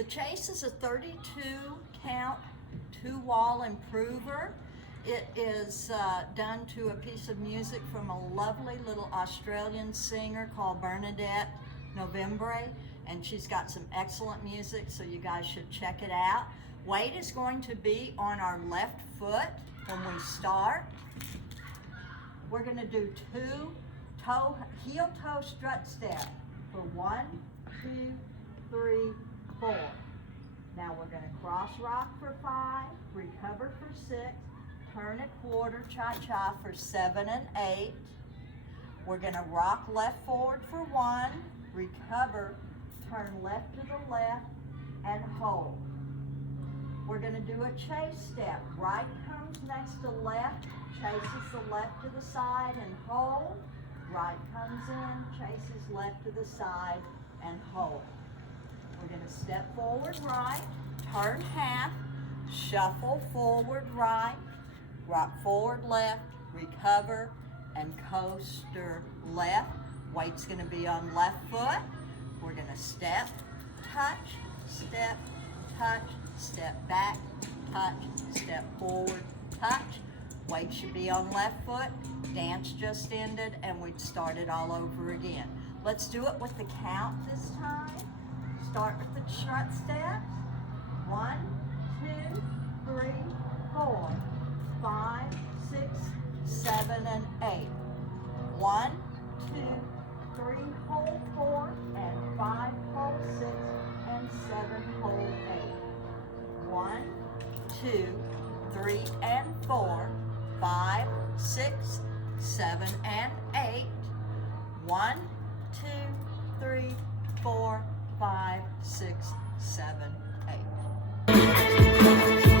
The Chase is a 32 count 2-wall improver. It is done to a piece of music from a lovely little Australian singer called Bernadette Novembre, and she's got some excellent music, so you guys should check it out. Weight is going to be on our left foot when we start. We're going to do 2 heel-toe strut steps for 1, 2, 3, 4. Now we're going to cross rock for 5, recover for 6, turn a quarter cha-cha for 7 and 8. We're going to rock left forward for 1, recover, turn left to the left, and hold. We're going to do a chase step. Right comes next to left, chases the left to the side and hold. Right comes in, chases left to the side and hold. We're going to step forward right, turn half, shuffle forward right, rock forward left, recover, and coaster left. Weight's going to be on left foot. We're going to step, touch, step, touch, step back, touch, step forward, touch. Weight should be on left foot. Dance just ended and we'd start it all over again. Let's do it with the count this time. Start with the strut steps. 1, 2, 3, 4, 5, 6, 7, and 8. 1, 2, 3, hold 4, and 5, hold 6, and 7, hold 8. 1, 2, 3, and 4, 5, 6, 7, and 8. 1, 2, 3, 4, 5, 6, 7, 8.